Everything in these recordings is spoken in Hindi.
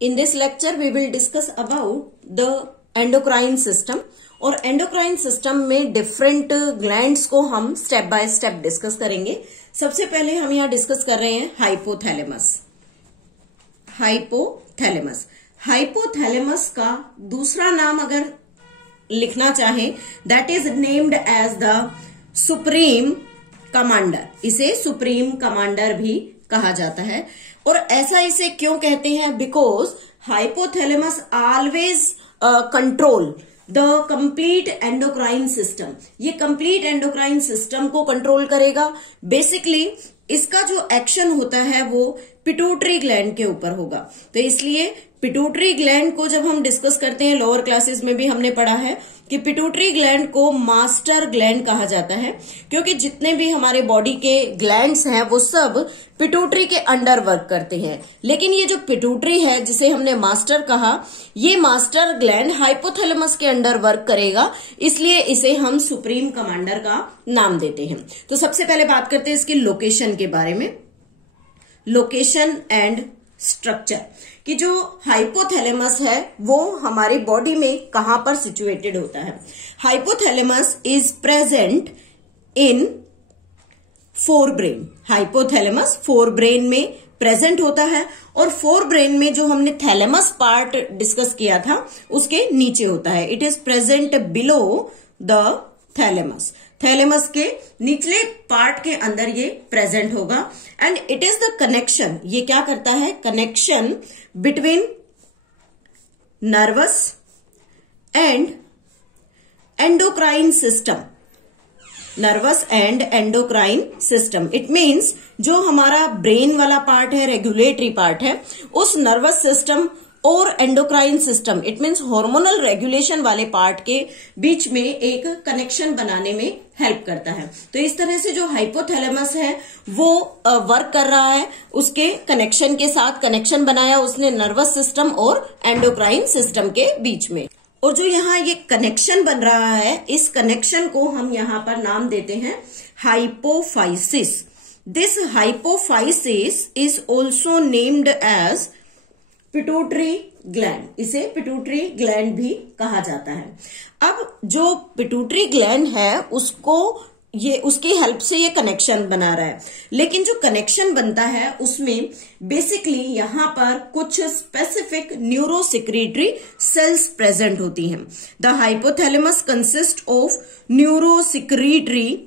In this lecture we will discuss about the endocrine system और एंडोक्राइन सिस्टम में डिफरेंट ग्लैंड्स को हम स्टेप बाय स्टेप डिस्कस करेंगे। सबसे पहले हम यहाँ डिस्कस कर रहे हैं हाइपोथैलेमस। हाइपोथैलेमस हाइपोथैलेमस का दूसरा नाम अगर लिखना चाहे that is named as the supreme commander. इसे सुप्रीम कमांडर भी कहा जाता है। और ऐसा इसे क्यों कहते हैं? Because hypothalamus always control the complete endocrine system. ये कंप्लीट एंडोक्राइन सिस्टम को कंट्रोल करेगा। बेसिकली इसका जो एक्शन होता है वो पिट्यूटरी ग्लैंड के ऊपर होगा। तो इसलिए पिट्यूटरी ग्लैंड को जब हम डिस्कस करते हैं, लोअर क्लासेस में भी हमने पढ़ा है कि पिट्यूटरी ग्लैंड को मास्टर ग्लैंड कहा जाता है, क्योंकि जितने भी हमारे बॉडी के ग्लैंड्स हैं वो सब पिट्यूटरी के अंडर वर्क करते हैं। लेकिन ये जो पिट्यूटरी है जिसे हमने मास्टर कहा, ये मास्टर ग्लैंड हाइपोथैलेमस के अंडर वर्क करेगा, इसलिए इसे हम सुप्रीम कमांडर का नाम देते हैं। तो सबसे पहले बात करते हैं इसकी लोकेशन के बारे में। लोकेशन एंड स्ट्रक्चर कि जो हाइपोथैलेमस है वो हमारी बॉडी में कहां पर सिचुएटेड होता है। Hypothalamus is present in fore brain. Hypothalamus fore brain में प्रेजेंट होता है और फोर ब्रेन में जो हमने थैलेमस पार्ट डिस्कस किया था उसके नीचे होता है। It is present below the thalamus. Thalamus के निचले पार्ट के अंदर ये प्रेजेंट होगा and it is the connection. ये क्या करता है? Connection between nervous and endocrine system. Nervous and endocrine system it means जो हमारा ब्रेन वाला पार्ट है, रेगुलेटरी पार्ट है, उस नर्वस सिस्टम और endocrine system it means hormonal regulation वाले पार्ट के बीच में एक कनेक्शन बनाने में हेल्प करता है। तो इस तरह से जो हाइपोथैलेमस है वो वर्क कर रहा है, उसके कनेक्शन के साथ कनेक्शन बनाया उसने नर्वस सिस्टम और एंडोक्राइन सिस्टम के बीच में। और जो यहाँ ये कनेक्शन बन रहा है, इस कनेक्शन को हम यहाँ पर नाम देते हैं hypophysis. This hypophysis is also named as pituitary gland. इसे पिट्यूटरी ग्लैंड भी कहा जाता है। अब जो पिट्यूटरी ग्लैंड है उसको ये उसकी हेल्प से ये कनेक्शन बना रहा है, लेकिन जो कनेक्शन बनता है उसमें बेसिकली यहां पर कुछ स्पेसिफिक न्यूरोसिक्रीटरी सेल्स प्रेजेंट होती हैं। The hypothalamus consist of neurosecretory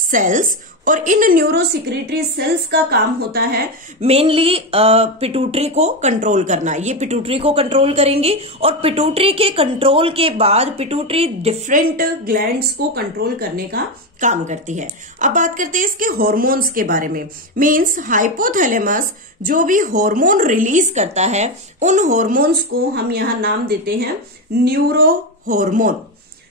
cells और इन न्यूरोसिक्रीटरी सेल्स का काम होता है मेनली पिट्यूटरी को कंट्रोल करना। ये पिट्यूटरी को कंट्रोल करेंगी और पिट्यूटरी के कंट्रोल के बाद पिट्यूटरी डिफरेंट ग्लैंड्स को कंट्रोल करने का काम करती है। अब बात करते हैं इसके हार्मोन्स के बारे में। मीन्स हाइपोथैलेमस जो भी हार्मोन रिलीज करता है उन हार्मोन्स को हम यहाँ नाम देते हैं neuro hormone.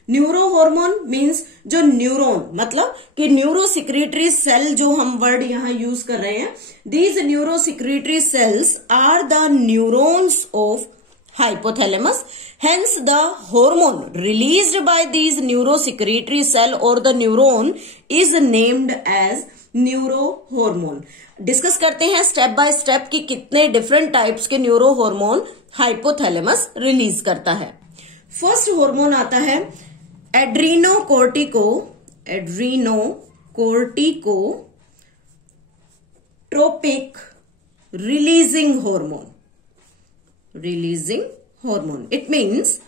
Neuro hormone means जो न्यूरॉन, मतलब कि न्यूरोसिक्रीटरी सेल जो हम वर्ड यहाँ यूज कर रहे हैं, these neurosecretory cells are the neurons of hypothalamus. Hence the hormone released by these neurosecretory cell or the neuron is named as neurohormone. Discuss करते हैं स्टेप बाय स्टेप कि कितने डिफरेंट टाइप्स के न्यूरो हार्मोन हाइपोथैलेमस रिलीज करता है। फर्स्ट हार्मोन आता है adrenocorticotropic releasing hormone. It means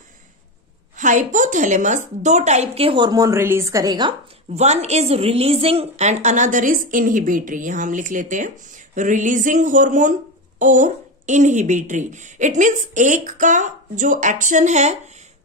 hypothalamus दो टाइप के हार्मोन रिलीज करेगा। One is releasing and another is inhibitory. यहां हम लिख लेते हैं रिलीजिंग हार्मोन और इनहिबिटरी। इट मीन्स एक का जो एक्शन है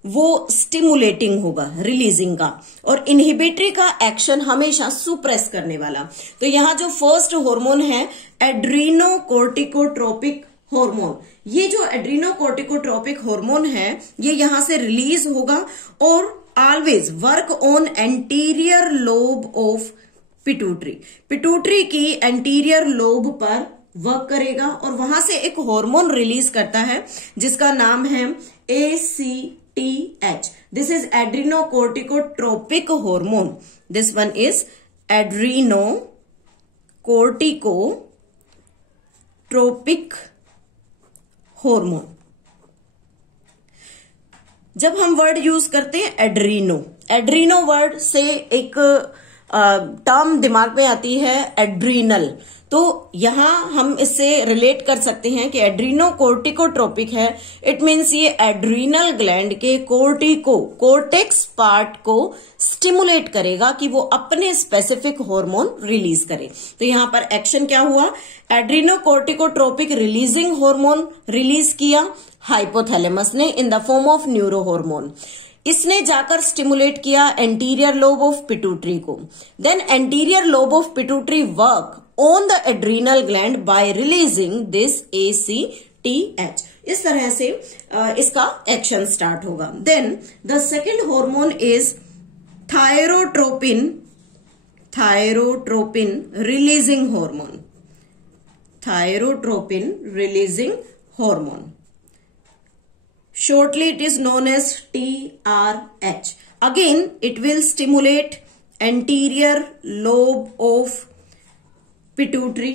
वो स्टिमुलेटिंग होगा रिलीजिंग का, और इनहिबिटरी का एक्शन हमेशा सुप्रेस करने वाला। तो यहाँ जो फर्स्ट हार्मोन है एड्रीनोकोर्टिकोट्रोपिक हार्मोन, ये जो एड्रीनोकोर्टिकोट्रोपिक हार्मोन है ये यहां से रिलीज होगा और always work on anterior lobe of pituitary. Pituitary की एंटीरियर लोब पर वर्क करेगा और वहां से एक हार्मोन रिलीज करता है जिसका नाम है ACTH. This is adrenocorticotropic hormone. This one is adrenocorticotropic hormone. जब हम वर्ड यूज करते हैं एड्रीनो, एड्रीनो वर्ड से एक टर्म दिमाग में आती है एड्रीनल, तो यहां हम इससे रिलेट कर सकते हैं कि एड्रीनो कोर्टिकोट्रोपिक है। इट मीन्स ये एड्रीनल ग्लैंड के कोर्टेक्स पार्ट को स्टिमुलेट करेगा कि वो अपने स्पेसिफिक हार्मोन रिलीज करे। तो यहां पर एक्शन क्या हुआ, adrenocorticotropic releasing hormone release किया हाइपोथैलेमस ने in the form of neurohormone. इसने जाकर स्टिमुलेट किया एंटीरियर लोब ऑफ पिट्यूटरी को। Then anterior lobe of pituitary work on the adrenal gland by releasing this ACTH। इस तरह से इसका एक्शन स्टार्ट होगा। Then the second hormone is thyrotropin, thyrotropin releasing hormone, thyrotropin releasing hormone. Shortly it is known as TRH. Again it will stimulate anterior lobe of pituitary.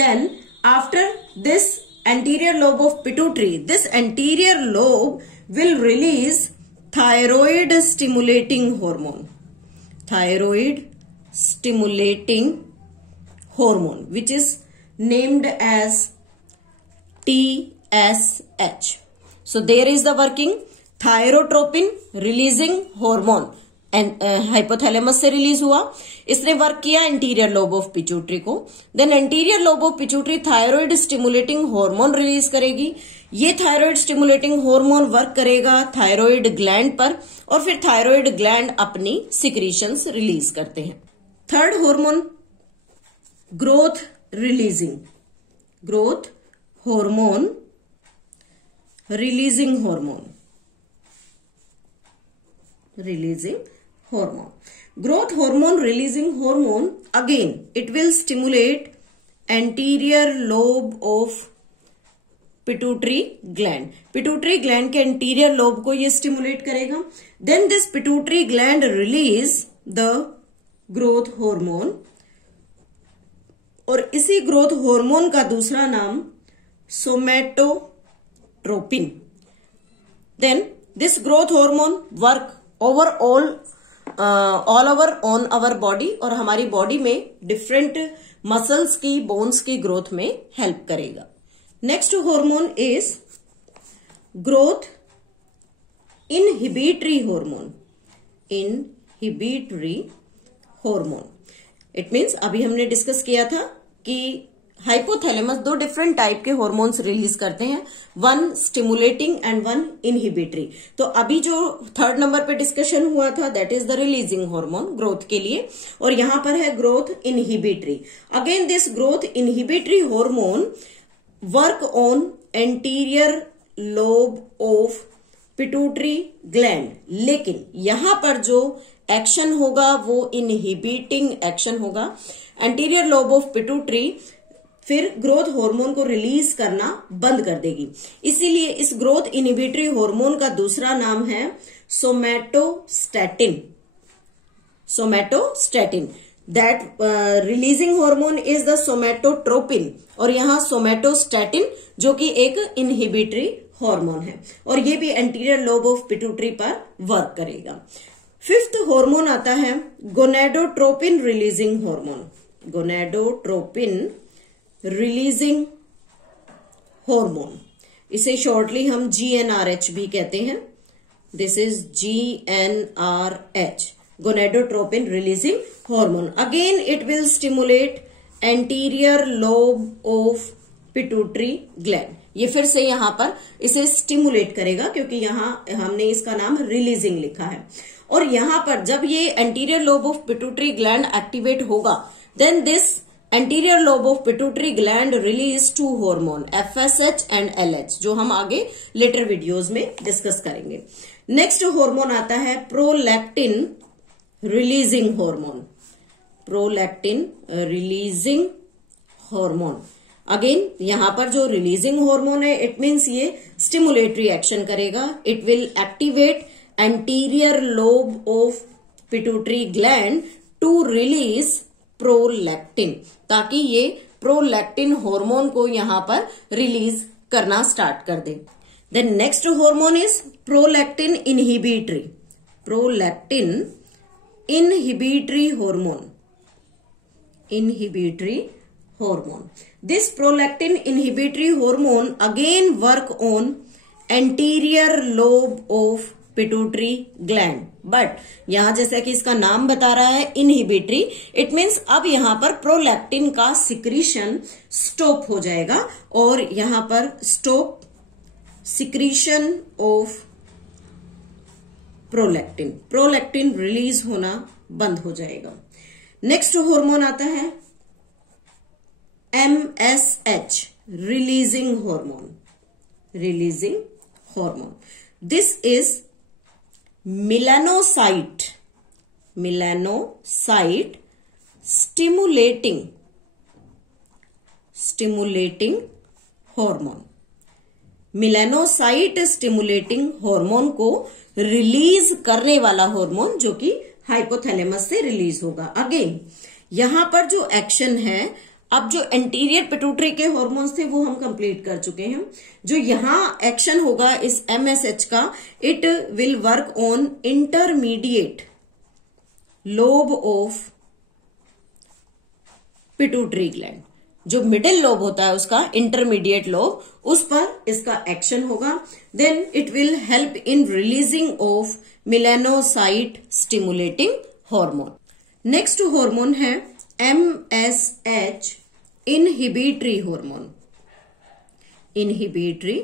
Then after this anterior lobe of pituitary, this anterior lobe will release thyroid stimulating hormone, thyroid stimulating hormone, which is named as TSH. So there is the working thyrotropin releasing hormone and hypothalamus से रिलीज हुआ। इसने वर्क किया एंटीरियर लोब ऑफ पिट्यूटरी को। Then anterior lobe of pituitary thyroid stimulating hormone release करेगी। ये थायराइड स्टिमुलेटिंग हार्मोन वर्क करेगा थायराइड ग्लैंड पर और फिर थायराइड ग्लैंड अपनी सिक्रीशंस रिलीज करते हैं। Third hormone growth releasing, growth hormone releasing hormone, releasing hormone. Growth hormone releasing hormone again it will stimulate anterior lobe of pituitary gland. Pituitary gland के एंटीरियर लोब को ये स्टिमुलेट करेगा। Then this pituitary gland release the growth hormone और इसी ग्रोथ हार्मोन का दूसरा नाम somatotropin. Then this growth hormone work over all over on our body और हमारी बॉडी में डिफरेंट मसल्स की बोन्स की ग्रोथ में हेल्प करेगा। Next hormone is growth inhibitory hormone, inhibitory hormone. It means अभी हमने डिस्कस किया था कि हाइपोथैलेमस दो डिफरेंट टाइप के हार्मोन्स रिलीज करते हैं, one stimulating and one inhibitory. तो अभी जो थर्ड नंबर पे डिस्कशन हुआ था that is the releasing hormone growth के लिए और यहां पर है growth inhibitory. Again this growth inhibitory hormone work on anterior lobe of pituitary gland, लेकिन यहां पर जो एक्शन होगा वो इनहिबिटिंग एक्शन होगा। एंटीरियर लोब ऑफ पिट्यूटरी फिर ग्रोथ हार्मोन को रिलीज करना बंद कर देगी। इसीलिए इस ग्रोथ इनहिबिटरी हार्मोन का दूसरा नाम है somatostatin, somatostatin. That releasing hormone is the somatotropin और यहां सोमैटोस्टैटिन जो कि एक इनहिबिटरी हार्मोन है और ये भी एंटीरियर लोब ऑफ पिट्यूटरी पर वर्क करेगा। फिफ्थ हार्मोन आता है gonadotropin releasing hormone, gonadotropin releasing hormone. इसे शॉर्टली हम GnRH भी कहते हैं। This is GnRH, gonadotropin releasing hormone. Again it will stimulate anterior lobe of pituitary gland. ये फिर से यहां पर इसे स्टिमुलेट करेगा क्योंकि यहां हमने इसका नाम रिलीजिंग लिखा है। और यहां पर जब ये anterior lobe of pituitary gland activate होगा then this anterior lobe of pituitary gland release two hormone FSH and LH जो हम आगे लेटर वीडियोस में डिस्कस करेंगे। नेक्स्ट हार्मोन आता है prolactin releasing hormone, prolactin releasing hormone. Again यहां पर जो रिलीजिंग हार्मोन है इट मीन्स ये स्टिमुलेटरी एक्शन करेगा। It will activate anterior lobe of pituitary gland to release prolactin, ताकि ये प्रोलैक्टिन हार्मोन को यहां पर रिलीज करना स्टार्ट कर दे। Then next hormone is prolactin inhibitory. Prolactin inhibitory hormone. Inhibitory hormone. This prolactin inhibitory hormone again work on anterior lobe of pituitary gland. But यहां जैसा कि इसका नाम बता रहा है इनहिबिटरी, इट मीन्स अब यहां पर प्रोलैक्टिन का सिक्रीशन स्टॉप हो जाएगा और यहां पर stop secretion of prolactin, prolactin release होना बंद हो जाएगा. नेक्स्ट हार्मोन आता है MSH, releasing hormone. Releasing hormone. This is melanocyte stimulating hormone. melanocyte stimulating hormone को रिलीज करने वाला हार्मोन जो कि हाइपोथैलेमस से रिलीज होगा. अगेन यहां पर जो एक्शन है, अब जो एंटीरियर पिट्यूटरी के हॉर्मोन्स थे वो हम कंप्लीट कर चुके हैं. जो यहां एक्शन होगा इस MSH का, it will work on intermediate lobe of pituitary gland. जो मिडिल लोब होता है उसका इंटरमीडिएट लोब, उस पर इसका एक्शन होगा. Then it will help in releasing of melanocyte stimulating hormone. Next hormone है MSH inhibitory hormone. Inhibitory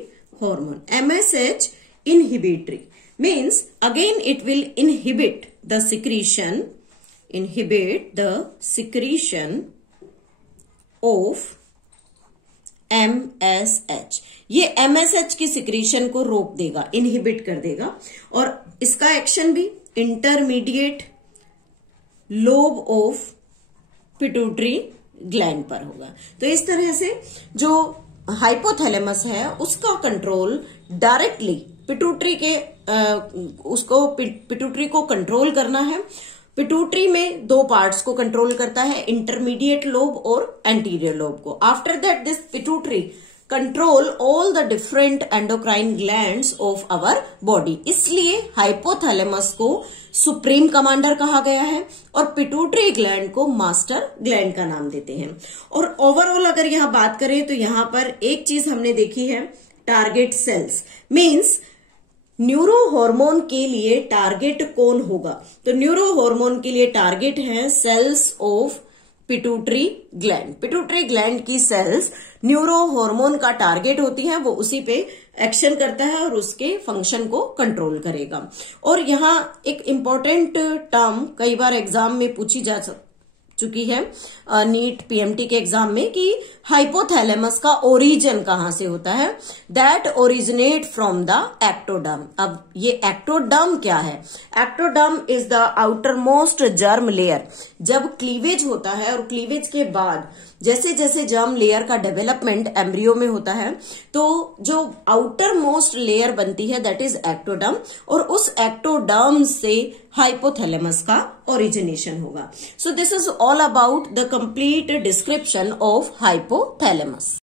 hormone. MSH inhibitory means again it will inhibit the secretion of MSH. ये MSH की सिक्रीशन को रोक देगा, इनहिबिट कर देगा और इसका एक्शन भी intermediate lobe of pituitary gland पर होगा. तो इस तरह से जो हाइपोथैलेमस है उसका कंट्रोल डायरेक्टली पिट्यूटरी के उसको पिट्यूटरी को कंट्रोल करना है. पिट्यूटरी में दो पार्ट्स को कंट्रोल करता है, इंटरमीडिएट लोब और एंटीरियर लोब को. After that this pituitary control all the different endocrine glands of our body. इसलिए हाइपोथैलेमस को सुप्रीम कमांडर कहा गया है और पिट्यूटरी ग्लैंड को मास्टर ग्लैंड का नाम देते हैं. और ओवरऑल अगर यहां बात करें तो यहां पर एक चीज हमने देखी है, target cells. Means neurohormone के लिए टारगेट कौन होगा? तो न्यूरो हार्मोन के लिए टारगेट है cells of pituitary gland. Pituitary gland की सेल्स न्यूरो हार्मोन का टारगेट होती है, वो उसी पे एक्शन करता है और उसके फंक्शन को कंट्रोल करेगा. और यहाँ एक इम्पोर्टेंट टर्म कई बार एग्जाम में पूछी जा चुकी है नीट पीएमटी के एग्जाम में कि हाइपोथैलेमस का ओरिजिन कहां से होता है? That originate from the ectoderm. अब ये एक्टोडर्म क्या है? Ectoderm is the outer most germ layer. जब क्लीवेज होता है और क्लीवेज के बाद जैसे जैसे जर्म लेयर का डेवलपमेंट एम्ब्रियो में होता है तो जो आउटर मोस्ट लेयर बनती है दैट इज एक्टोडर्म, और उस एक्टोडर्म से हाइपोथैलेमस का ओरिजिनेशन होगा. So this is all about the complete description of hypothalamus.